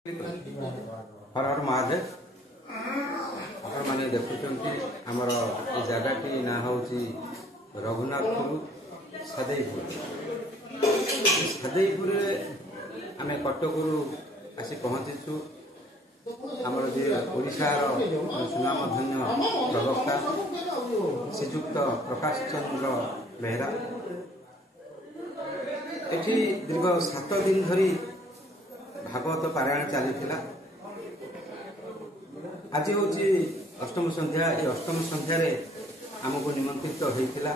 हर हर महादेव आपण मैंने देखुं आमर ये जगह ना हूँ रघुनाथपुर सदैपुर सदैपुर आम कटकू आसी पहुँचीचु आमर जे ओडिशार सुनामधन्य प्रवक्ता श्रीजुक्त प्रकाश चंद्र बेहरा एठी दीर्घ 7 दिन धरी भागवत पारायण चली आज हूँ अष्टम संध्या। ये अष्टम संध्यार आमको निमंत्रित होता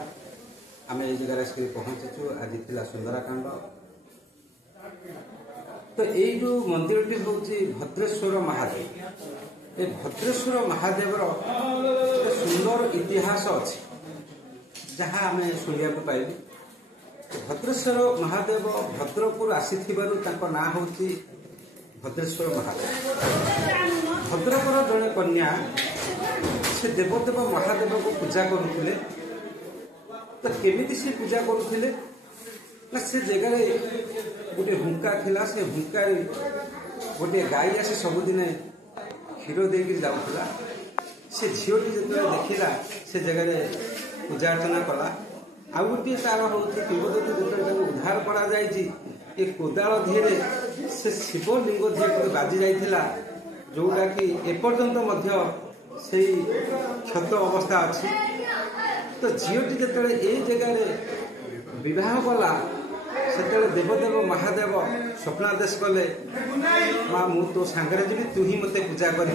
आम ये जगह पहुँचीचु। आज थी सुंदराकांड। तो यू मंदिर हूँ भद्रेश्वर महादेव। ये भद्रेश्वर महादेव सुंदर इतिहास अच्छी जहाँ आम शुणा पाइलु। भद्रेश्वर महादेव भद्रपुर आसी ना हूँ भद्रेश्वर महादेव। भद्रकर जड़े कन्या से देवदेव महादेव को पूजा करुले। तो केमिति से पूजा करुले ना से जगह गोटे हुंका थिला। से हुंका गोटे गाई आसे सबुदिन क्षीर देकर जाऊला। से झीटी जो देखला से जगह पूजा अर्चना कला। आउ गोटे तार हूँ किंवदंती जो उद्धार कर कोदाल धीरे से शिवलिंग धीरे बाजी जाइथिला जोटा कि एपर्यंत से क्षत अवस्था अच्छी। तो झीटी जो ये जगह विवाह कला से देवदेव महादेव स्वप्नादेश कले माँ मु तो सांगरे जी तु ही मत पूजा कर।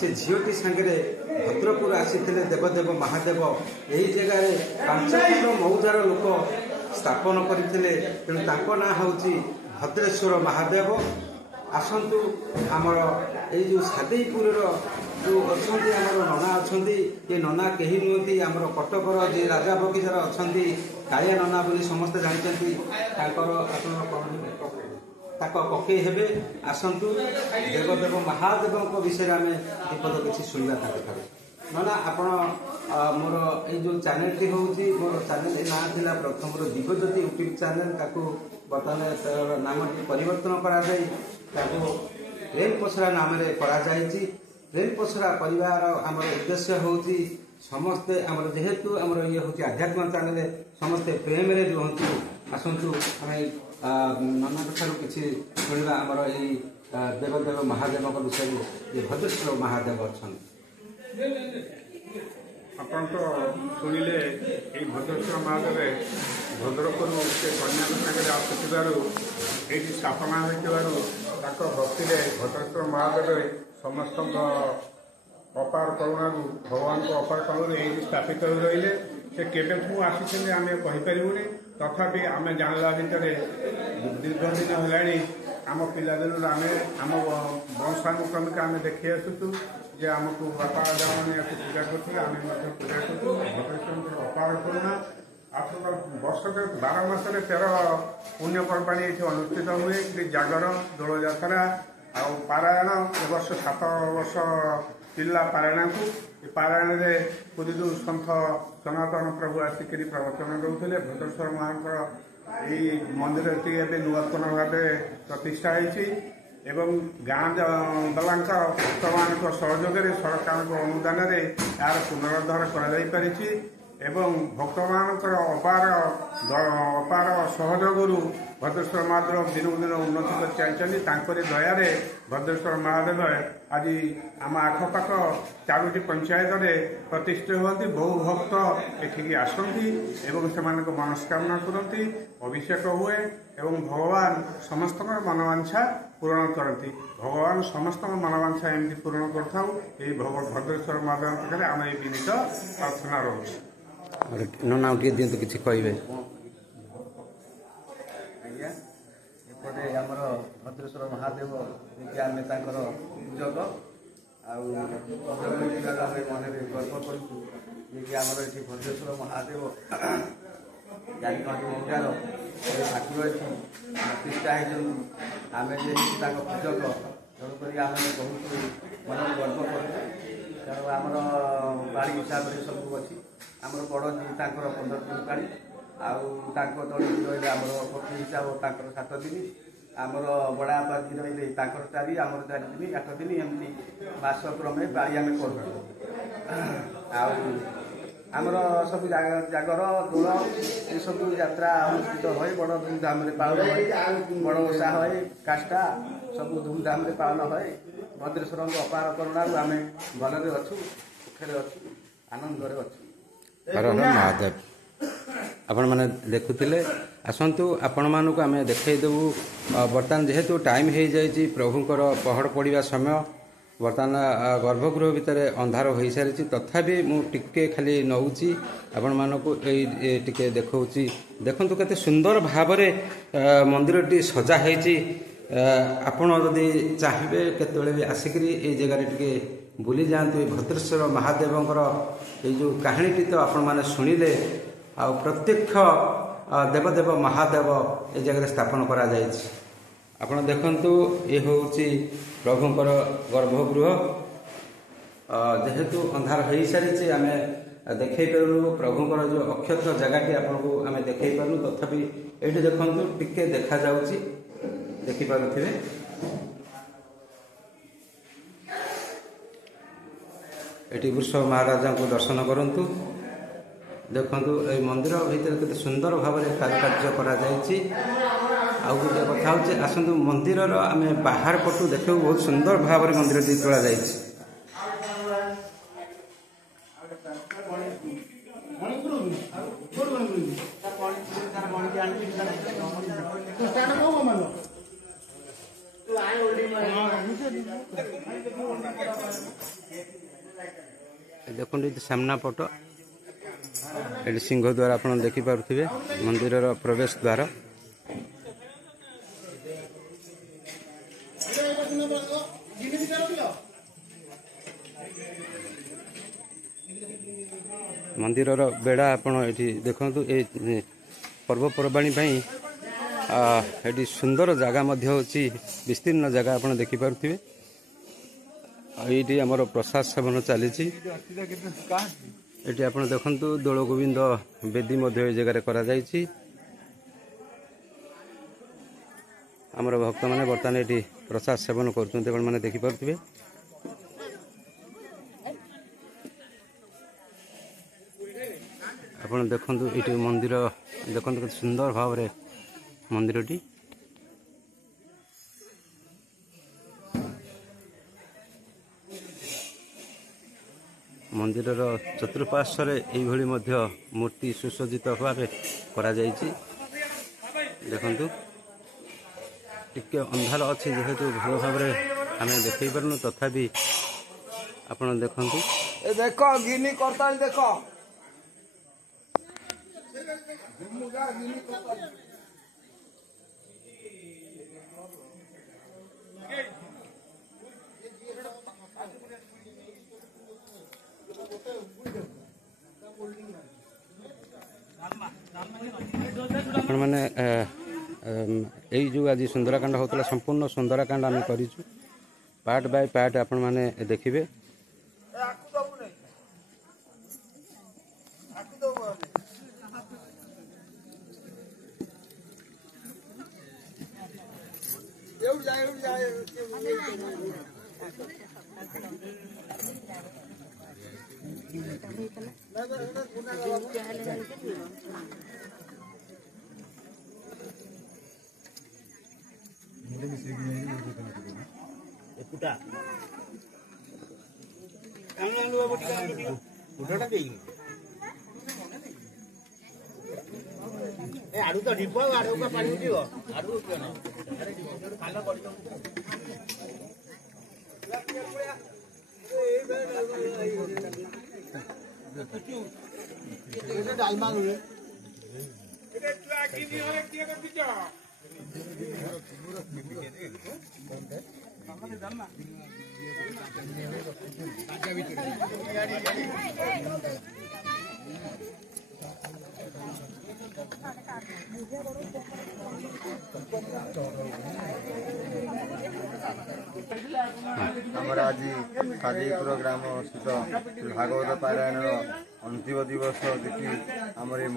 से झीटी सांगरे भद्रपुर आसी देवदेव महादेव यही जगह 5 फुट मौजार लोक स्थापन करते। तेणु ना हूँ भद्रेश्वर महादेव। आसतु आमर यो सादेपुर जो अच्छा नना अच्छा ये नना कहीं नुहति आमर कटकर जे राजा बगीचार अच्छा कालिया नना बोली समस्ते जानते पकई हे। आसतु देवदेव महादेव विषय आम विपद किसी शुणा नना आपण मोर यो चैनल टी हूँ मोर चैनल ना था प्रथम दिव्यज्योति यूट्यूब चैनल ताकू बर्तमान नाम परिवर्तन करा प्रेम पसरा नाम प्रेम पसरा परिवार आम उद्देश्य हूँ समस्ते आमर जेहेतु आमर ये हूँ आध्यात्म चैनल समस्ते प्रेम रे रुहतु। आसतु आम नना ठार कि शुणा आमर यही देवदेव महादेव विषय ये भद्रेश्वर महादेव अच्छा। आपण तो शुणिले ये भद्रेश्वर महादेव भद्रपुर से कन्या सागर आसुवर ये स्थापना होता भक्ति भद्रेश्वर महादेव समस्त अपार करुणा भगवान को अपार करुणा ये स्थापित हो रही से केबेठू आसी आम कहीपरूनी। तथापि आम जानला भितर दीर्घ दिन है आम पिलादिन आम आम वंशानुक्रमिक आम देखी आसुचु जे आमको बापा मैंने पूजा करते आम पूजा करूँ। भद्रेश्वर अपार करुणा आपको वर्ष 12 मास 13 पुण्य पर्वाणी ये अनुष्ठित हुए। जागर दोल यात्रा आउ पारायण ए वर्ष 7 वर्ष पिला पारायण को पारायण में पूरी सन्थ सनातन प्रभु आसिक प्रवचन दौले। भद्रेश्वर महांकर यही मंदिर नूतन भाव प्रतिष्ठा होती एवं गाँ बालांक भक्तमान सहयोग सरकार अनुदान यार पुनरुद्धार कर भक्त मान अपार सहयोग भद्रेश्वर महादेव दिन दिन उन्नति कर चलते। दयार भद्रेश्वर महादेव आज आम आखपाख 4टी पंचायत प्रतिष्ठित होती। बहु भक्त एठिकी आसती से मनस्कामना करती अभिषेक हुए एवं भगवान समस्त मनोवांछा पूरण करती। भगवान समस्त मनोवांछा एमती पूरण करता भद्रेश्वर महादेव पाखे आम ये विनीत प्रार्थना रोचे। नना किए दिखते किसी कहे एपटे आमर भद्रेश्वर महादेव आम पूजक मन में गर्व करूँ कि आमर ये भद्रेश्वर महादेव मौजार ठाकुर प्रतिष्ठा आम जे पूजक तेणुक आम बहुत मन में गर्व करूँ। तेणु आमर बाड़ी हिसाब से सब अच्छी आमर बड़ जी 15 दिन पाड़ी आउ तले रही आमर पत्नी हिसाब 7 दिन ଆମର ବଡ଼ବାପା ଯିଏ ରହିଲେ ତାଙ୍କର 4 ଆମର 4 ଦିନ 8 ଦିନ ଏମିତି ମାସ କ୍ରମେ ପାଳି ଆମେ କରୁଛୁ। ଆଉ ଆମର ସବୁ ଜାଗର ଦୋଳ ଏସବୁ ଯାତ୍ରା ଅନୁଷ୍ଠିତ ହୁଏ, ବଡ଼ ଧୁମଧାମରେ ପାଳନ ହୁଏ, ବଡ଼ ଓଷା ହୁଏ, କାଷ୍ଠା ସବୁ ଧୁମଧାମରେ ପାଳନ ହୁଏ। ଭଦ୍ରେଶ୍ୱରଙ୍କ ଅପାର କରୁଣାରୁ ଆମେ ଭଲରେ ଅଛୁ, ସୁଖରେ ଅଛୁ, ଆନନ୍ଦରେ ଅଛୁ। ହର ହର ମହାଦେବ। ଆପଣମାନେ ଦେଖୁଥିଲେ, ଆସନ୍ତୁ ଆପଣମାନଙ୍କୁ ଆମେ ଦେଖାଇଦେବୁ। ବର୍ତ୍ତମାନ ଯେହେତୁ ଟାଇମ୍ ହେଇଯାଇଛି ପ୍ରଭୁଙ୍କର ପହଡ଼ ପଡ଼ିବା ସମୟ, ବର୍ତ୍ତମାନ ଗର୍ଭଗୃହ ଭିତରେ ଅନ୍ଧାର ହୋଇସାରିଛି, ତଥାପି ମୁଁ ଟିକେ ଖାଲି ନେଉଛି ଆପଣମାନଙ୍କୁ, ଏଇ ଟିକେ ଦେଖାଉଛି। ଦେଖନ୍ତୁ କେତେ ସୁନ୍ଦର ଭାବରେ ମନ୍ଦିରଟି ସଜା ହେଇଛି। ଆପଣ ଯଦି ଚାହିଁବେ କେତେବେଳେ ବି ଆସିକରି ଏଇ ଜାଗାରେ ଟିକେ ବୁଲି ଯାଆନ୍ତୁ। ଏ ଭଦ୍ରେଶ୍ୱର ମହାଦେବଙ୍କର ଏଇ ଯେଉଁ କାହାଣୀଟି ତ ଆପଣମାନେ ଶୁଣିଲେ, ଆଉ ପ୍ରତ୍ୟକ୍ଷ ଦେବଦେବ ମହାଦେବ ଏ ଜାଗାରେ ସ୍ଥାପନ କରାଯାଇଛି। ଆପଣ ଦେଖନ୍ତୁ, ଏ ହେଉଛି ପ୍ରଭୁଙ୍କର ଗର୍ଭଗୃହ। ଯେହେତୁ ଅନ୍ଧାର ହୋଇସାରିଛି ଆମେ ଦେଖାଇ ପାରୁନୁ ପ୍ରଭୁଙ୍କର ଯେଉଁ ଅକ୍ଷତ ଜାଗାଟି ଆପଣଙ୍କୁ ଆମେ ଦେଖାଇ ପାରୁନୁ, ତଥାପି ଏଇଠି ଦେଖନ୍ତୁ ଟିକେ ଦେଖାଯାଉଛି, ଦେଖିପାରୁଥିବେ। ଏଠି ବୃଷଭ ମହାରାଜାଙ୍କୁ ଦର୍ଶନ କରନ୍ତୁ। ଦେଖନ୍ତୁ ଏଇ ମନ୍ଦିର ଭିତରେ କେତେ ସୁନ୍ଦର ଭାବରେ କାରୁକାର୍ଯ୍ୟ କରାଯାଇଛି। ଆଉ ଗୋଟିଏ କଥା ହେଉଛି, ଆସନ୍ତୁ ମନ୍ଦିରର ଆମେ ବାହାର ପଟୁ ଦେଖିବୁ, ବହୁତ ସୁନ୍ଦର ଭାବରେ ମନ୍ଦିରଟି ତୋଳାଯାଇଛି। ଦେଖନ୍ତୁ ଏଠି ସାମ୍ନା ପଟ, ଏଠି ସିଂହ ଦ୍ୱାର ଆପଣ ଦେଖିପାରୁଥିବେ, ମନ୍ଦିରର ପ୍ରବେଶ ଦ୍ୱାର। ମନ୍ଦିରର ବେଢ଼ା ଆପଣ ଏଠି ଦେଖନ୍ତୁ। ଏ ପର୍ବପର୍ବାଣୀ ପାଇଁ ଏଠି ସୁନ୍ଦର ଜାଗା ମଧ୍ୟ ଅଛି, ବିସ୍ତୀର୍ଣ୍ଣ ଜାଗା ଆପଣ ଦେଖିପାରୁଥିବେ। ଏଇଠି ଆମର ପ୍ରସାଦ ସେବନ ଚାଲିଛି। ଏଠି ଆପଣ ଦେଖନ୍ତୁ ଦୋଳଗୋବିନ୍ଦ ବେଦୀ ମଧ୍ୟ ଏ ଜାଗାରେ କରାଯାଇଛି। ଆମର ଭକ୍ତମାନେ ବର୍ତ୍ତମାନ ଏଠି ପ୍ରସାଦ ସେବନ କରୁଛନ୍ତି, ଆପଣମାନେ ଦେଖିପାରୁଥିବେ। ଆପଣ ଦେଖନ୍ତୁ ଏଠି ମନ୍ଦିର ଦେଖନ୍ତୁ କେତେ ସୁନ୍ଦର ଭାବରେ ମନ୍ଦିରଟି। ମନ୍ଦିରର ଚତୁଃପାର୍ଶ୍ୱରେ ଏଇଭଳି ମଧ୍ୟ ମୂର୍ତ୍ତି ସୁସଜ୍ଜିତ ଭାବେ କରାଯାଇଛି। ଦେଖନ୍ତୁ ଟିକେ ଅନ୍ଧାର ଅଛି, ଯେହେତୁ ଭଲ ଭାବରେ ଆମେ ଦେଖାଇ ପାରୁନୁ, ତଥାପି ଆପଣ ଦେଖନ୍ତୁ। ଏ ଦେଖ ଗିନି କରତାଳି ଦେଖ। ଆପଣମାନେ ଏଇ ଯେଉଁ ଆଜି ସୁନ୍ଦରାକାଣ୍ଡ ହେଉଥିଲା, ସମ୍ପୂର୍ଣ୍ଣ ସୁନ୍ଦରାକାଣ୍ଡ ଆମେ କରିଛୁ, ପାର୍ଟ ବାଇ ପାର୍ଟ ଆପଣମାନେ ଦେଖିବେ। ଆଡୁ ତ ଢିପ ଆଡୁ ପାଣି ଉଠିବ ଆଡୁ ଡାଲମା ହୁଏ। ଆମର ଆଜି ସାଦେଇପୁର ଗ୍ରାମ ସ୍ଥିତ ଭାଗବତ ପାରାୟଣର ଅନ୍ତିମ ଦିବସ ଦେଖି ଆମର ଏ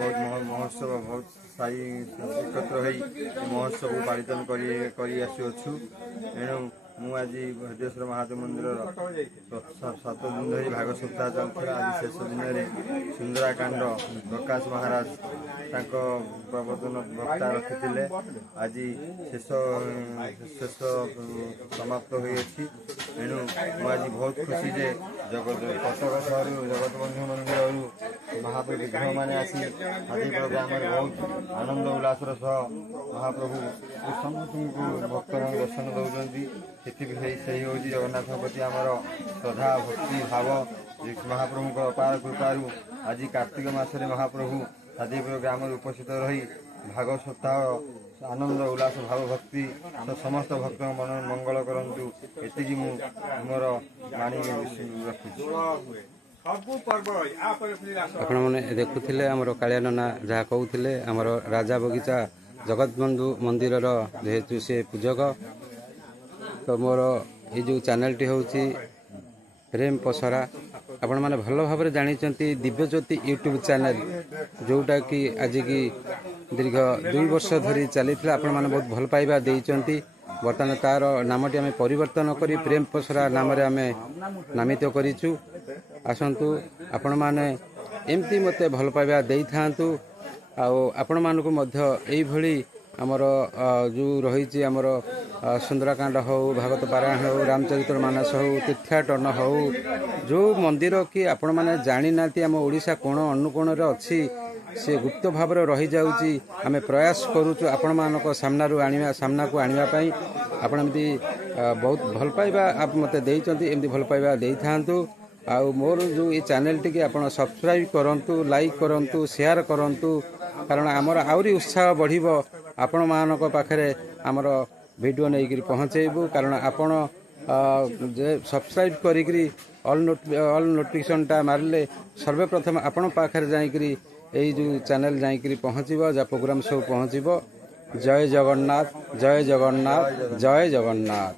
ମହୋତ୍ସବ ବହୁତ ସାହି ଏକତ୍ର ହୋଇ ମହୋତ୍ସବକୁ ପାଳିତ କରି ଆସୁଅଛୁ। ଏଣୁ ମୁଁ ଆଜି ଭଦ୍ରେଶ୍ୱର ମହାଦେବ ମନ୍ଦିରର 7 ଦିନ ଧରି ଭାଗ ସପ୍ତାହ ଚାଲିଥିଲା। ଆଜି ଶେଷ ଦିନରେ ସୁନ୍ଦରାକାଣ୍ଡ ପ୍ରକାଶ ମହାରାଜ ତାଙ୍କ ପ୍ରବଚନ ବକ୍ତା ରଖିଥିଲେ। ଆଜି ଶେଷ ସମାପ୍ତ ହୋଇଅଛି। ଏଣୁ ମୁଁ ଆଜି ବହୁତ ଖୁସି ଯେ କଟକ ସହରରୁ ଜଗତବନ୍ଧୁ ମନ୍ଦିରରୁ ମହାପ୍ରଭୁ ବିଗ୍ରହମାନେ ଆସି ସାଦେଇପୁର ଗ୍ରାମରେ ବହୁତ ଆନନ୍ଦ ଉଲ୍ଲାସର ସହ ମହାପ୍ରଭୁ ସମସ୍ତଙ୍କୁ ଭକ୍ତମାନଙ୍କୁ ଦର୍ଶନ ଦେଉଛନ୍ତି। ସେଥିପାଇଁ ସେହି ହେଉଛି ଜଗନ୍ନାଥଙ୍କ ପ୍ରତି ଆମର ଶ୍ରଦ୍ଧା ଭକ୍ତି ଭାବ। ମହାପ୍ରଭୁଙ୍କ ଅପାର କୃପାରୁ ଆଜି କାର୍ତ୍ତିକ ମାସରେ ମହାପ୍ରଭୁ ସାଦେଇପୁର ଗ୍ରାମରେ ଉପସ୍ଥିତ ରହି ଭାଗ ସପ୍ତାହ ଆନନ୍ଦ ଉଲ୍ଲାସ ଭାବ ଭକ୍ତି ସମସ୍ତ ଭକ୍ତଙ୍କ ମନ ମଙ୍ଗଳ କରନ୍ତୁ। ଏତିକି ମୁଁ ମୋର ବାଣୀ ରଖୁଛି। ଆପଣମାନେ ଦେଖୁଥିଲେ ଆମର କାଳିଆ ନନା ଯାହା କହୁଥିଲେ, ଆମର ରାଜା ବଗିଚା ଜଗତବନ୍ଧୁ ମନ୍ଦିରର ଯେହେତୁ ସେ ପୂଜକ, ତ ମୋର ଏଇ ଯେଉଁ ଚ୍ୟାନେଲଟି ହେଉଛି ପ୍ରେମ ପସରା। ଆପଣମାନେ ଭଲ ଭାବରେ ଜାଣିଛନ୍ତି ଦିବ୍ୟଜ୍ୟୋତି ୟୁଟ୍ୟୁବ୍ ଚ୍ୟାନେଲ, ଯେଉଁଟାକି ଆଜିକି ଦୀର୍ଘ 2 ବର୍ଷ ଧରି ଚାଲିଥିଲା। ଆପଣମାନେ ବହୁତ ଭଲ ପାଇବା ଦେଇଛନ୍ତି। ବର୍ତ୍ତମାନ ତା'ର ନାମଟି ଆମେ ପରିବର୍ତ୍ତନ କରି ପ୍ରେମ ପସରା ନାମରେ ଆମେ ନାମିତ କରିଛୁ। ଆସନ୍ତୁ ଆପଣମାନେ ଏମିତି ମୋତେ ଭଲ ପାଇବା ଦେଇଥାନ୍ତୁ। ଆଉ ଆପଣମାନଙ୍କୁ ମଧ୍ୟ ଏଇଭଳି ଆମର ଯେଉଁ ରହିଛି ଆମର ସୁନ୍ଦରାକାଣ୍ଡ ହେଉ, ଭାଗବତ ପାରାୟଣ ହେଉ, ରାମଚରିତ୍ର ମାନସ ହେଉ, ତୀର୍ଥାଟନ ହେଉ, ଯେଉଁ ମନ୍ଦିର କି ଆପଣମାନେ ଜାଣିନାହାନ୍ତି ଆମ ଓଡ଼ିଶା କୋଣ ଅନୁକୋଣରେ ଅଛି, ସେ ଗୁପ୍ତ ଭାବରେ ରହିଯାଉଛି। ଆମେ ପ୍ରୟାସ କରୁଛୁ ଆପଣମାନଙ୍କ ସାମ୍ନାକୁ ଆଣିବା ପାଇଁ। ଆପଣ ଏମିତି ବହୁତ ଭଲ ପାଇବା ମୋତେ ଦେଇଛନ୍ତି, ଏମିତି ଭଲ ପାଇବା ଦେଇଥାନ୍ତୁ। ଆଉ ମୋର ଯେଉଁ ଏ ଚ୍ୟାନେଲଟିକି ଆପଣ ସବସ୍କ୍ରାଇବ୍ କରନ୍ତୁ, ଲାଇକ୍ କରନ୍ତୁ, ସେୟାର କରନ୍ତୁ, କାରଣ ଆମର ଆହୁରି ଉତ୍ସାହ ବଢ଼ିବ। ଆପଣମାନଙ୍କ ପାଖରେ ଆମର ଭିଡ଼ିଓ ନେଇକରି ପହଞ୍ଚାଇବୁ। କାରଣ ଆପଣ ଯେ ସବସ୍କ୍ରାଇବ୍ କରିକିରି ଅଲ୍ ନୋଟିଫିକେସନ୍ଟା ମାରିଲେ ସର୍ବପ୍ରଥମେ ଆପଣ ପାଖରେ ଯାଇକରି ଏଇ ଯେଉଁ ଚ୍ୟାନେଲ ଯାଇକରି ପହଞ୍ଚିବ, ଯାହା ପ୍ରୋଗ୍ରାମ୍ ସବୁ ପହଞ୍ଚିବ। ଜୟ ଜଗନ୍ନାଥ, ଜୟ ଜଗନ୍ନାଥ, ଜୟ ଜଗନ୍ନାଥ।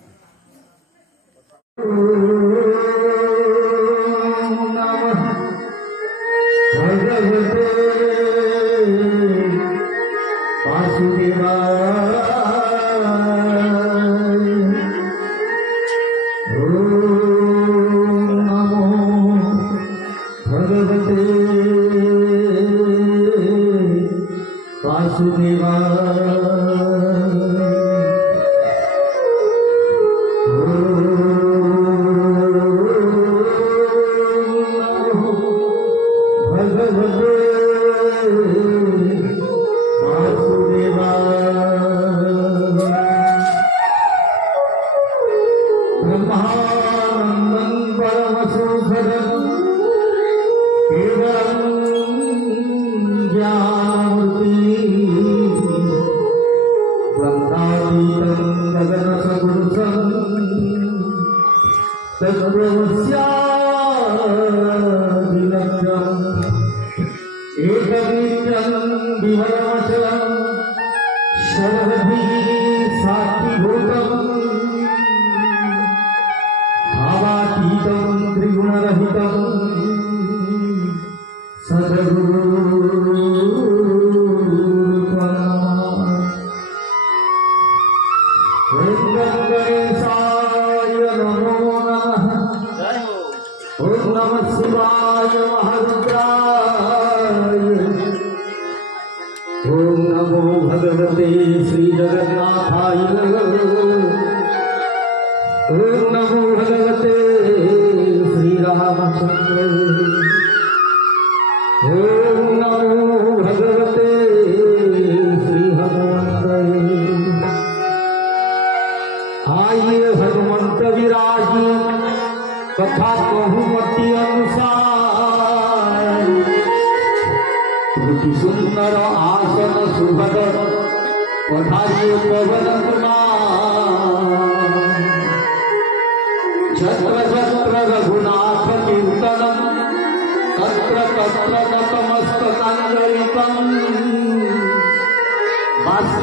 तत्र तत्र नतमस्तकाञ्जलितम्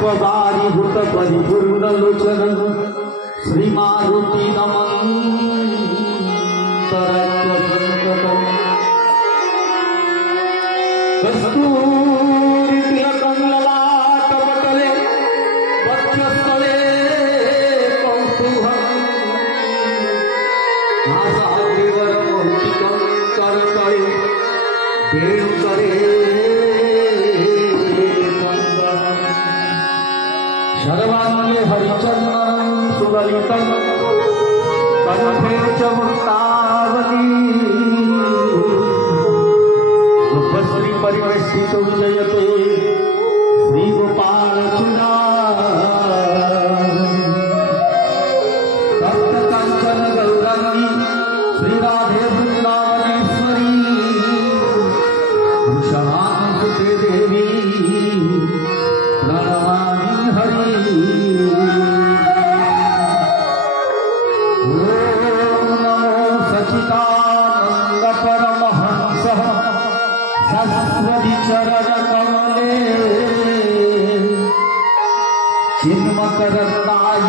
पुष्पवारिभूत परिपूर्ण लोचन श्री मारुति कस्तूरी तिलकं ललाटपटले वक्षस्थले कौतुहं नासाग्रवरमौक्तिकं करतले देवकरे सर्वांगे हरिचन्दनं सुललितं कण्ठे च मुक्तावली रूपश्री परिवेष्टितो विजयते श्रीगोपाल तप्तकाञ्चन गौरांगी श्रीराधे वृन्दावनेश्वरी वृषभानुसुते देवी प्रणमामि हरि ॐ नमो सच्चिदानन्द परमहंसः सरस्वती चरण कमले चिन्मकरत्नाय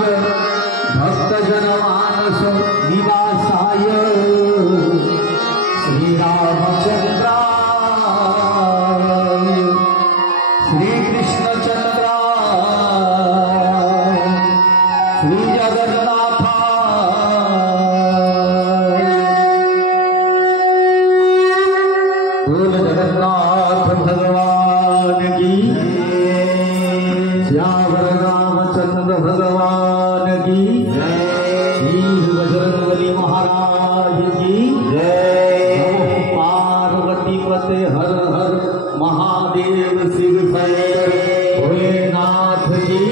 भक्तजनमानस निवासाय श्रीरामचन्द्राय श्रीकृष्णचन्द्राय श्रीजगन्नाथाय बोल जगन्नाथ भगवान की श्यावर रामचंद्र भगवान की वीर बजरंगबली महाराज की नमः पार्वती पते हर हर महादेव शिव शंकर भोलेनाथ की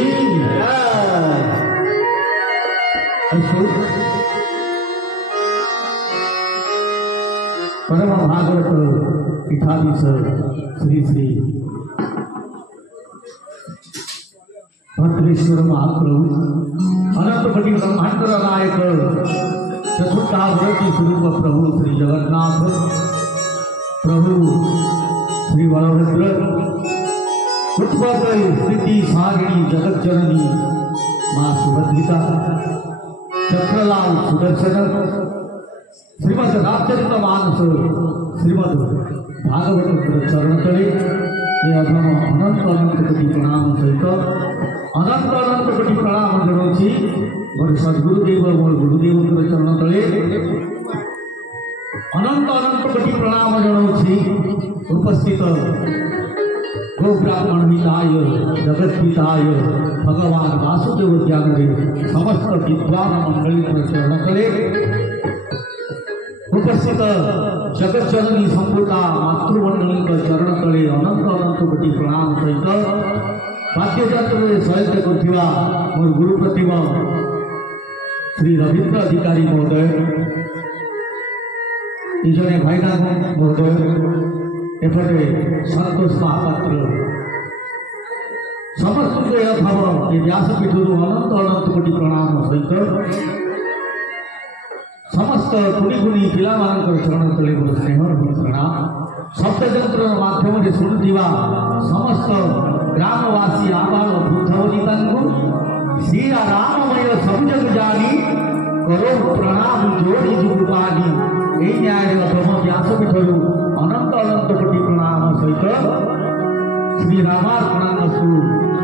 परम भागवत पीठाधीश श्री श्री भद्रेश्वर महाप्रभु अनंतपटी ब्रह्मांडर नायक चतुर्थावरती स्वरूप प्रभु श्री जगन्नाथ प्रभु श्री बलभद्र उत्पत्ति स्थिति सारिणी जगत जननी माँ सुभद्रिका चक्रलाल सुदर्शन श्रीमद रामचरित मानस श्रीमद भागवत चरण तले ये अधम अनंत अनंत कोटि प्रणाम सहित अनंत अनंत कोटि प्रणाम जनाऊँगी मोर सद्गुरुदेव मोर गुरुदेव चरण तले अनंत अनंत कोटि प्रणाम जनाऊँगी उपस्थित गो ब्राह्मण हिताय जगत हिताय भगवान वासुदेव ज्ञान समस्त विद्वान मंडली चरण तले उपस्थित जगत जननी संभूता मातृमंडली चरण तले अनंत अनंत कोटि प्रणाम सहित वाद्ययंत्र सहित कर मोर गुरु प्रतिम श्री रवींद्र अधिकारी महोदय जड़े भाईना महोदय एपटे संतोष महापात्र समस्त भाव ये व्यासपीठ अनंत अनंत कोटि प्रणाम सहित समस्त कुणी कुणी पिला चरण तले मोर स्नेह प्रणाम शब्दयंत्र माध्यम से शुणुवा समस्त ग्रामवासी आबाल वृद्धवनिता श्री राममय सब जग जानी करो प्रणाम जोड़ी जुगुपानी यही न्याय अधम व्यासपीठ अनंत अनंत कोटि प्रणाम सहित श्री रामार्पणमस्तु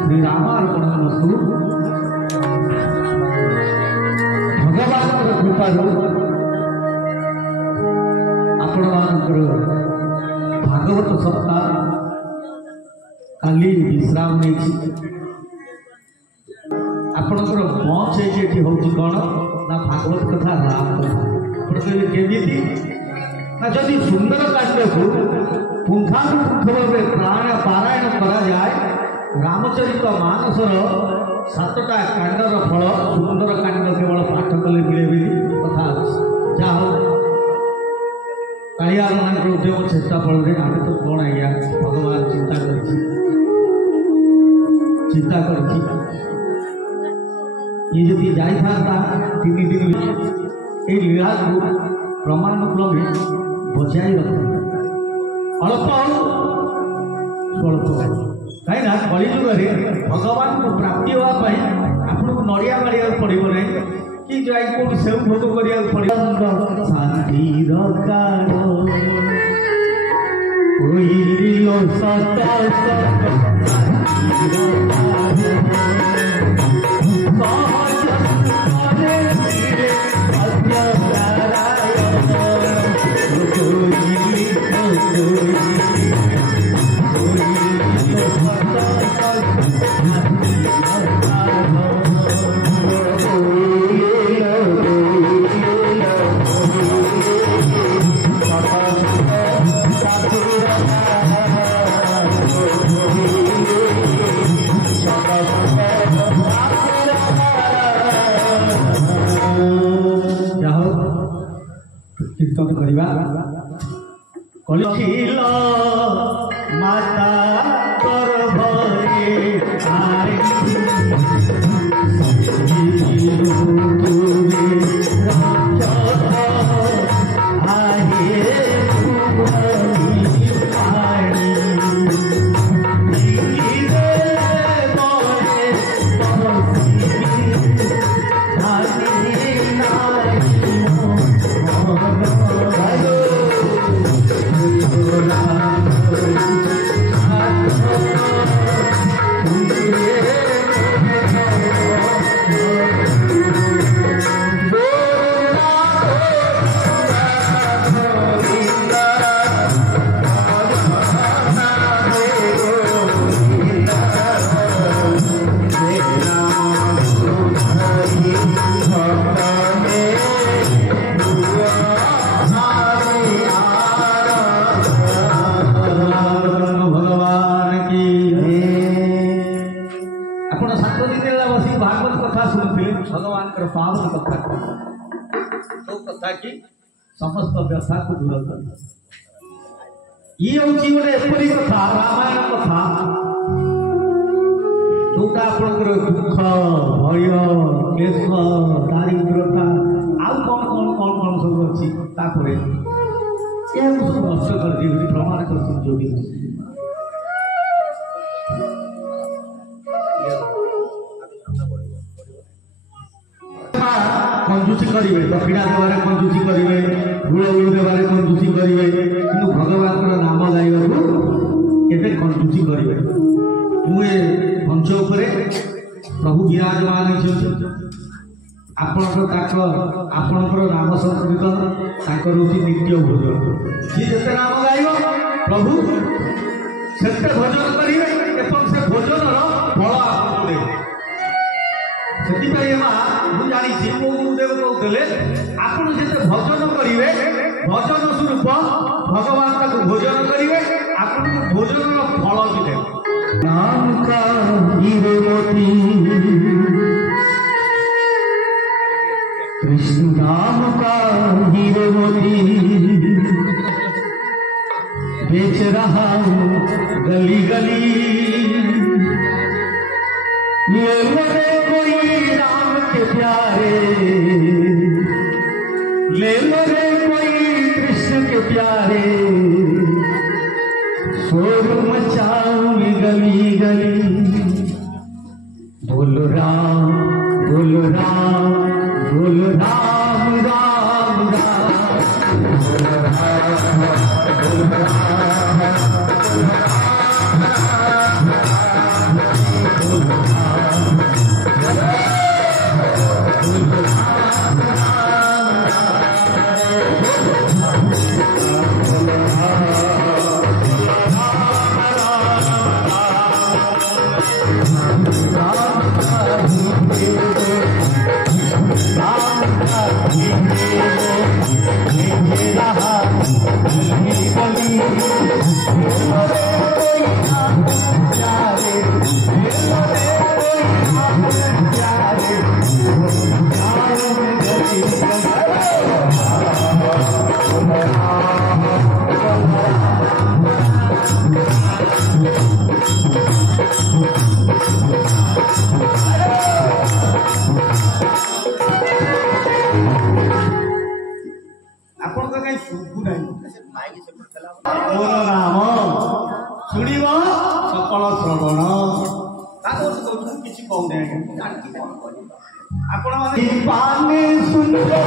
श्री रामार्पणमस्तु भगवान कृपा आपण भागवत सप्ताह काली विश्राम नहीं आपणकर मच ये हूँ कौन ना भागवत कथा राम कथा केमी ना जदि सुंदर कार्य को पुंखानुपुंख भाव पारायण करा जाए रामचरित मानसर 7टा कांडर फल सुंदर कांड केवल पाठ कले मिले कथा जहाँ कालिया उद्यम चेष्टा फल आम तो कौन आज्ञा भगवान चिंता कर ये जदि जाता 3 दिन ये लीला को प्रमाणक्रमे बचाई रख अल्प स्वल्प कहीं कलिजुगे भगवान को प्राप्ति हाँपाई आपको नड़िया मारिया पड़ो ना कि जाए कौन से भोग करा पड़ो शांति कीर्तन करवा कलिल माता गर्भरे आई भगवान पावन कथा तो कथा की समस्त व्यथा को दूर कर ये होची गोटे एपरी कथा रामायण कथा जोटा आपनकर दुख भय क्लेश दारिद्रता आउ कौन सब अच्छी तापर यह सब नष्ट कर दी प्रमाण कर जोड़ी कंजूसी करेंगे दक्षिणा देवार कंजूसी करेंगे गुड़ देवार कंजूसी करेंगे कि भगवान नाम गाइबा के कंजूसी करेंगे मुझे मंच उपर प्रभु विराजमान आपणकर नाम संस्कृत नित्य भोजन जी जिते नाम गाइब प्रभु से भोजन करेंगे से भोजन फल आपको देवे से जानी मो गुरुदेव कहते आपड़ जिते भजन करेंगे भजन स्वरूप भगवान ताको भोजन करेंगे आपको भोजन फल भी देवे नाम का कृष्ण नाम का हीरोमती बेच रहा हूँ गली गली ये मेरे कोई राम के प्यारे ले मेरे कोई कृष्ण के प्यारे शोर मचाऊंगी गली गली बोलो राम बोलो राम बोलो राम राम राम बोलो राम बोलो राम ଶୁଣିବ ସକଳ ଶ୍ରବଣ କିଛି କହୁନି ଆପଣ ମାନେ ସୁନ୍ଦର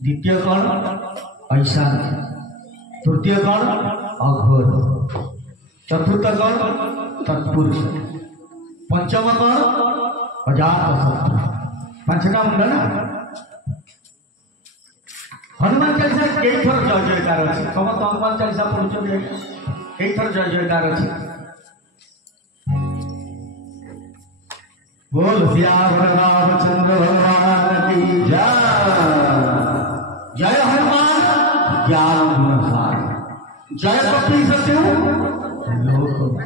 द्वितीय कौन ऐसा तृतीय कौन अघोर चतुर्थ कौन तत्पुरुष पंचम कौन अजात शत्रु पांचटा मुंडा ना हनुमान चालीसा कई थर जय जयकार अच्छी समस्त हनुमान चालीसा पढ़ुं कई थर जय जयकार अच्छी बोल सियावर रामचंद्र भगवान की जय हनुमान ज्ञान गुण सार जय कपी सत्यु लोक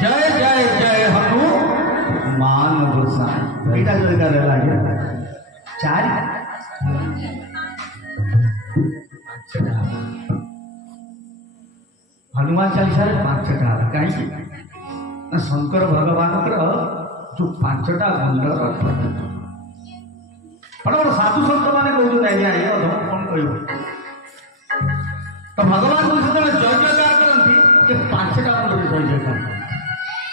जय जय जय हनुमान गोसाई एटा जयकार लगे चार हनुमान चालीसा पांचटा कहीं ना शंकर भगवान जो पांचटा गंडर बड़ा साधु सत मैंने कहते कौन कह तो भगवान को जो जय जयकार करती ये पांचटा मुंड जय जयकार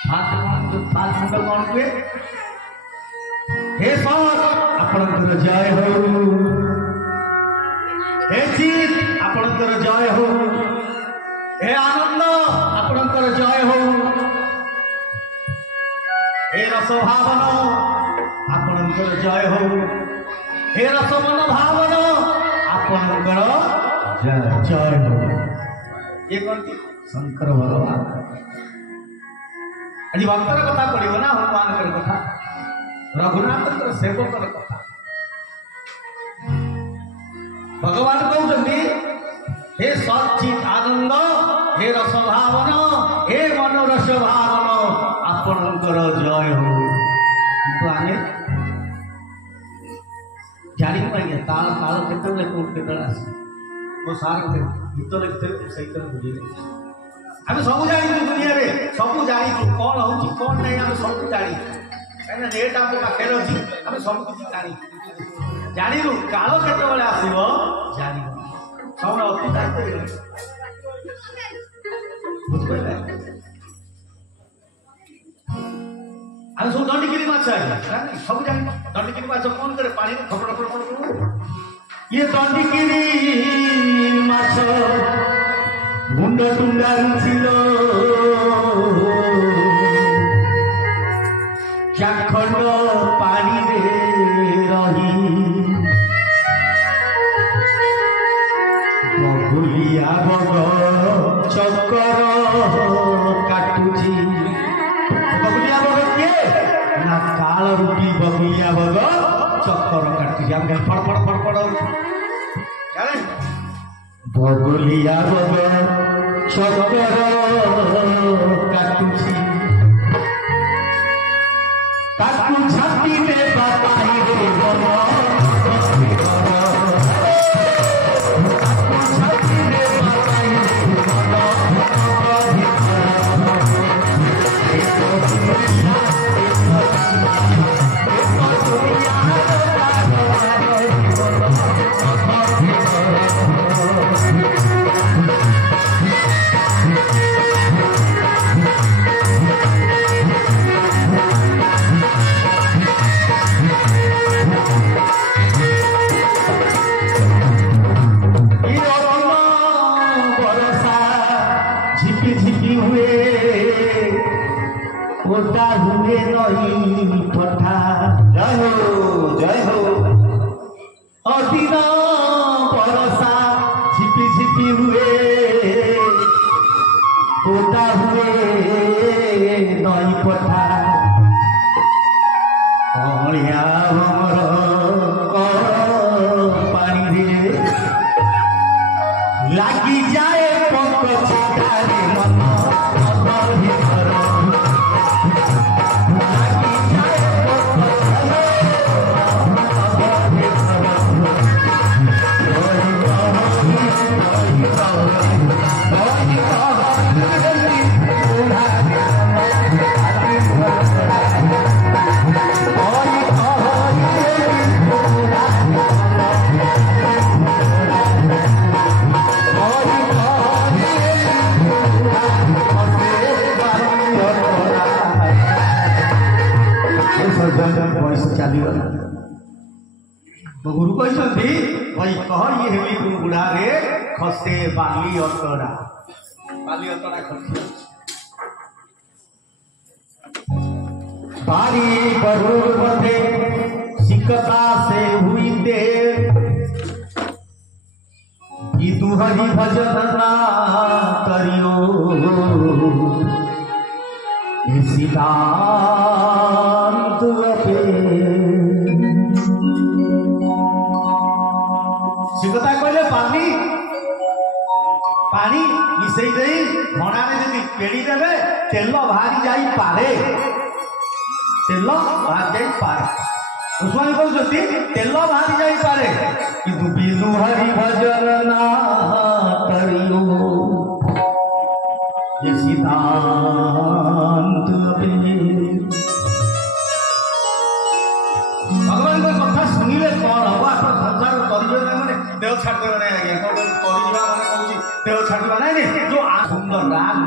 फास्ट मुंड कौन कहे हे सर आपणकर जय हो हे चित आपणकर जय हो हे आनंद आपणकर जय हो हे रस भावन आपणकर जय हो हे रस मन भावन आपणकर जय हो ये कौन शंकर भगवान आज भक्तर कथा पड़ो ना हनुमान कथा रघुनाथ सेवकर कथा भगवान कहते हे सचित आनंद हे रस भावन हे मनोरस भावन आपणकर जय हो तो आने जानी पाइए ताल ताल केतले कोट केतले आसे मो सार गीत लिखते सहित बुझे आम सब जानी दुनिया रे सब जानी कौन हो कौन नहीं आम सब जानी कहीं नेट आम पाखे अच्छी आम सब कुछ जानी जानू काल केतले आसो जानी सब अतीत बुझे आम सब दंडिगिरी माछ सब जानी दंडिगिरी माछ कौन करे पानी खपड़ खपड़ ये दंडिगिरी माछ मुंड टुंगारुছিল चाखंड पानी रे रही ताल रूपी बगुलिया बग चक्कर काटुची हम खाली फड़फड़ फड़फड़ बगुलिया बग चक्कर काटुची ताकू छाती में बापाई रे बनो ओटा हुए नहीं पठा जय हो अधीन बरसा झिपी झिपी हुए ओटा हुए नहीं पठा कमलिया भमर पानी रे लगी जाए पंक चितारे मन भीतर गुरु कहते भाई कह ये हेली बुढ़ा रे खसे बाली अतड़ा खसी बारी बरूर मध्य सिकता से हुई दे दुहरी भजन ना करियो सिद्धांत सिकता कहले पानी पानी मिसई दे घणा जदि पेड़ी देवे तेल बाहरी जाई पारे तेल बाहर जाई पारे उस्मानी कहते तेल बाहरी जाई पारे किंतु बिनु हरि भजन ना करियो ये सिद्धांत भगवान को कथा शुणिले कौन हम आप संसार करियो मैंने देह छाड़ देवे ना आज्ञा कौन करिवा माने कहूची देह छाड़वा नहीं जो सुंदर राग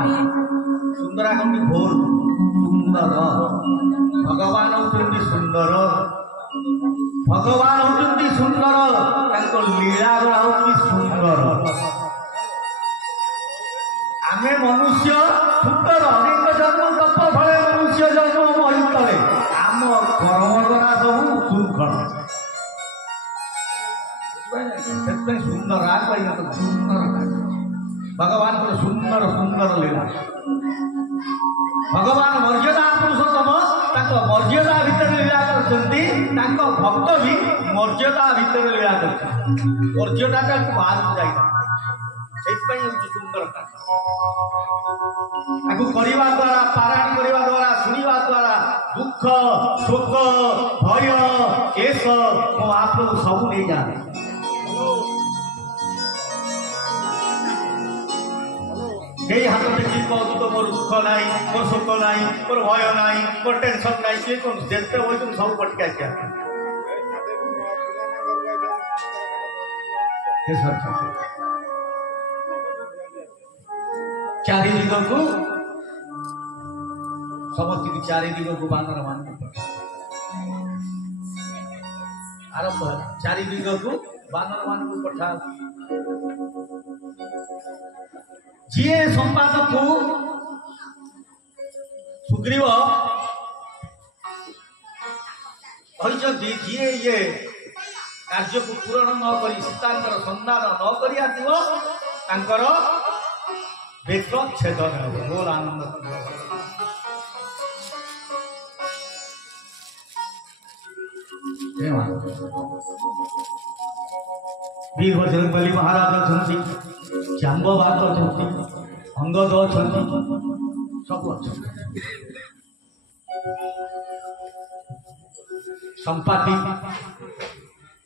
घोर सुंदर भगवान होती सुंदर भगवान होती सुंदर लीला होती सुंदर आमे मनुष्य सुंदर अनेक जन्म तप फले मनुष्य जन्म मही आम कर्म द्वारा सब सुखर सुंदर राग सुंदर भगवान को सुंदर सुंदर लीला भगवान मर्यादा पुरुषोत्तम मर्यादा भितर लीला करते भक्त भी मर्यादा भितर लीला कर मर्यादा बाहर जाए सुंदरता करने द्वारा पारायण करने द्वारा शुणा द्वारा दुख शोक भय केश मो महाप्रभु सब नहीं जाने कई हाथ देखिए कहूँ तो मोर दुख ना मोर शोक ना मोर भय ना मोर टेंशन ना किए कौन जिते हो सब पटका चारि दिग को समस्त चारि दिग को बानर मान आरंभ चारि दिग को बानर मान को पठा जी संपादक को सुग्रीव जी ये कार्य को पूरण न करी सीतांकर संधान न करी आथिबो तांकर बेक छेदन बोल आनंद वीर बजरंगबली महाराज अच्छा जाम्बवाद अच्छा अंगद अच्छा सब अच्छा संपाति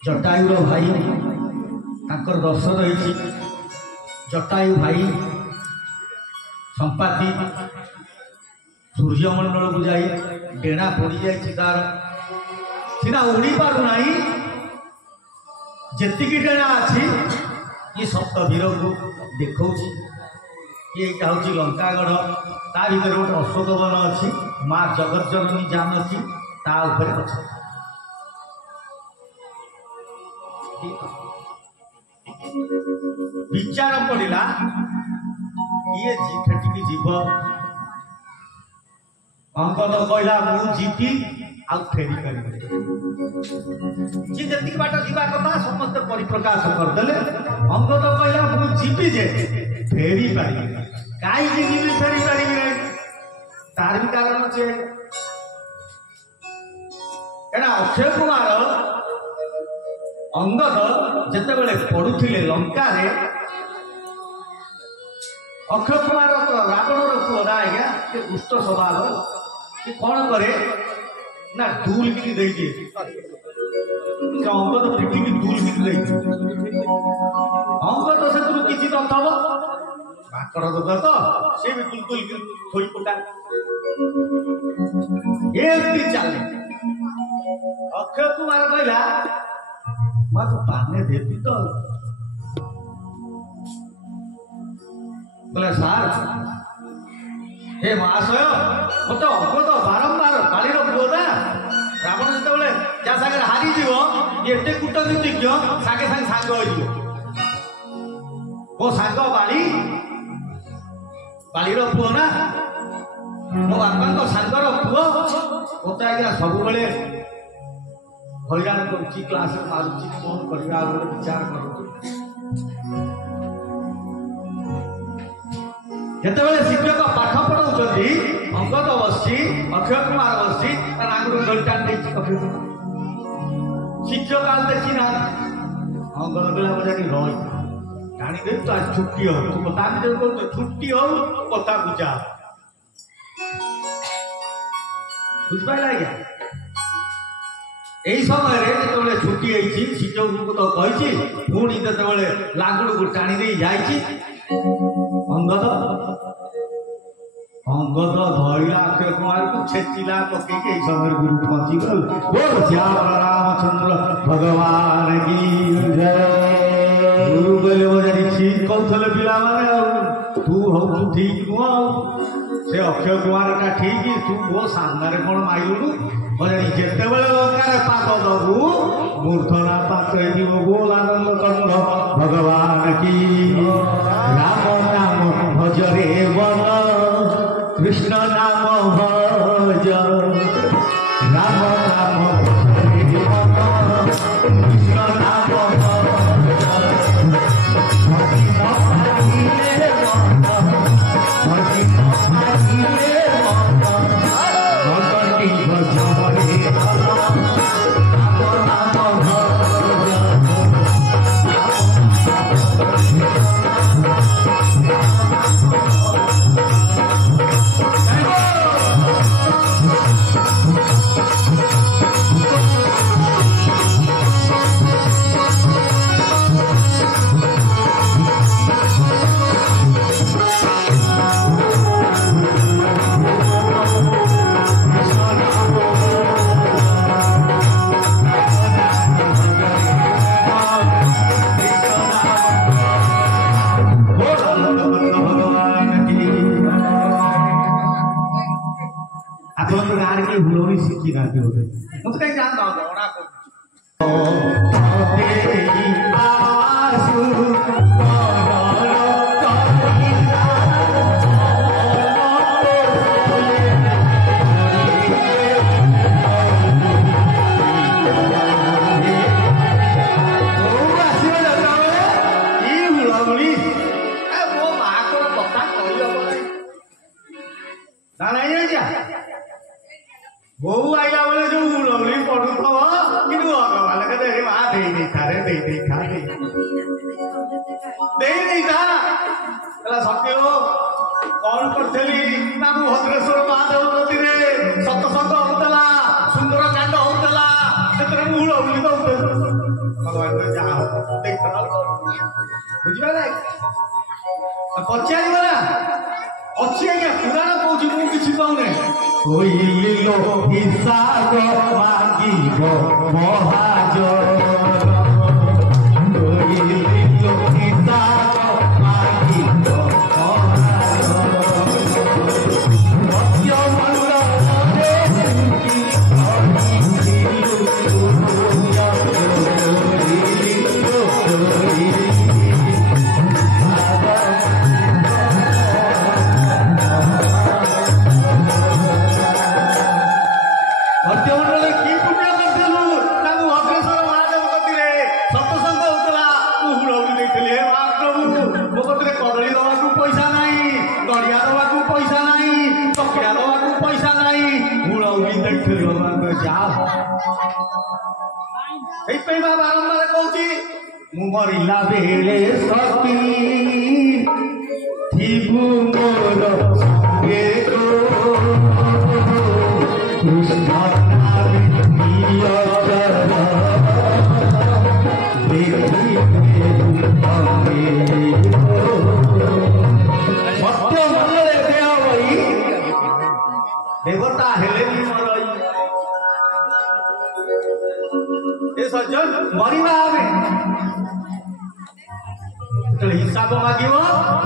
जटायुर भाई ताकर दर्श रही जटायु भाई संपाति सूर्यमंडल को जाई डेणा पड़ जाए तार सीना उड़ी पारना जी डेणा अच्छी ये सप्तवीर को देखा ये हूँ लंकागढ़ ता भर गोटे अशोक वन अच्छी माँ जगत जननी जानकी ता अच्छा विचार पड़ा ये जीठी जीव अंकद कहला मु जीती आ फेरी कर जी जी बाट जीवा कथा समस्त परिप्रकाश करदे अंगद कहला मु जीवी जे फेरी पारि कहीं जीवी फेरी पारि तार भी कारण अच्छे क्या अक्षय कुमार अंगद जिते बड़े पढ़ुले लंका रे अक्षय कुमार तो रावण पुआ ना आज्ञा दुष्ट स्वभाव से कौन करे ना दूल की दे दिए अंगद पिटी की दूल की दे अंगद से किसी नथब भाकर दुर्गा तो सी भी दुलदुल की थोड़ी पका एमती चले अक्षय कुमार कहला मैं तो पाने देती तो बोले सार हे महाशय मत अंगद बारंबार कालीर पुआ रावण जो जा सागे हारी जीव एटे कूटनीतिज्ञ सागे सागे सांग हो मो सांग बालीर पुआ ना मो बापा सांगर पुआ मत आज्ञा सब हईराण कर क्लास मारुची कौन करवा विचार कर जितेबाला शिक्षक पाठ पढ़ाऊँगी अंगद बसी अक्षय कुमार बसी आगुरी घंटा शिक्षक आज देखी ना अंगद बेला जानी रही टाणी दे तो आज छुट्टी हो तू कथा छुट्टी हो कथा बुझा बुझपारा आज्ञा यही समय जो छुट्टी होती शिक्षक को तो कही पुणी जो लांगुड़ को टाणी दे जाइए अंगद अंगद धरला अक्षय कुमार को छेचिला पकईक यही समय गुरु पहुंची गल श्याम रामचंद्र भगवान की जय गुरु कहले जानी ठीक कहते पिला माने तू हूँ ठीक नुह से अक्षय कुमार टा ठीक तू मो सामने कौन माइलु जिते लंकार पात दबू मूर्धना पात बोल आनंद कंद भगवान की राम नाम भज रे वन कृष्ण नाम भज राम नाम भज रे वन कृष्ण नाम शिखी ना मुझे कहीं जानता हूँ बहु आइला बेले जो लवली पड़ू नहीं था रे नहीं था नहीं था सत्य कौन करथली ना भद्रेश्वर महादेव नदी रे सत्संग होतला सुंदर कांड होतला सेतरे मूल उली भगवान तो जा देख बुझिबाले पचारि वाला अच्छी है क्या पुराण कहूँ मु किसी कहूने कोइलो हिसाब मागिबो महाजन कोइलो हिसाब मागिबो बारंबार कहूँ मरिला बेले सती थिबु मोर संगे कृष्ण नाम सत्य मंगले देवता हेले सज्जन मरिबा हिसाब मागिब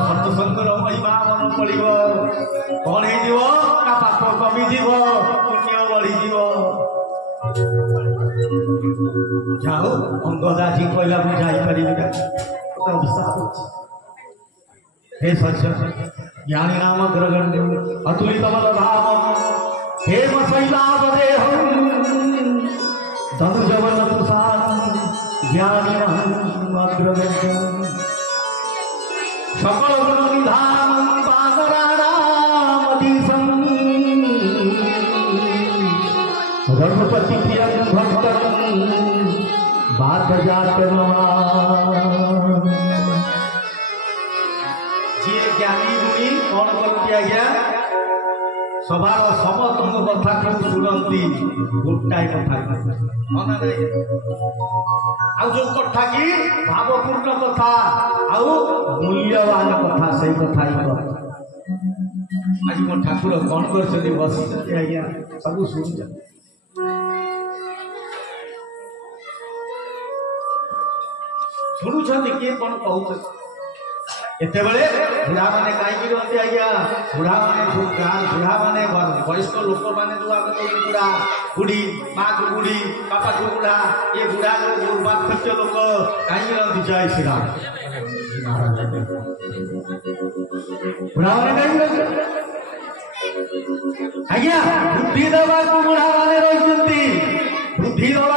सत्संगर महिमा मन पड़ो कौन हो पाप कमिज पुण्य बढ़ीज जाओ अंगदाजी कहला मुझे जापर विश्वास हे सज्जन ज्ञानी नाम ग्रगण्य अतुलित बलधाम हे शैलाभ तनुजवन तुषार ज्ञानी सकल गुण निधान पादराणामधीशं रघुपति प्रियं भक्तं बाधजातं जी ज्ञानी गुणी कौन करती आज्ञा सभार समस्त कथा को शुणती गोटाए कथा मना नहीं आउ जो कथा की भावपूर्ण कथा आउ मूल्यवान कथा से कथा ही आज मो ठाकुर कौन कर बसी आज्ञा सब शुणुच शुणुंट किए कौन कहते एत बुढ़ा मैंने कहीं रही आज्ञा बुढ़ा मैंने जो गाँ बुढ़ा मैंने वयस्क लोक मैंने जो आगे कहते बुढ़ा बुढ़ी माँ को बुढ़ी बापा को बुढ़ा ये बुढ़ा जो बार्धक्य लोक कहीं रही जय श्री राम बुढ़ा मैंने कहीं आज्ञा बुद्धि दवा को बुढ़ा मैंने रही बुद्धि दवा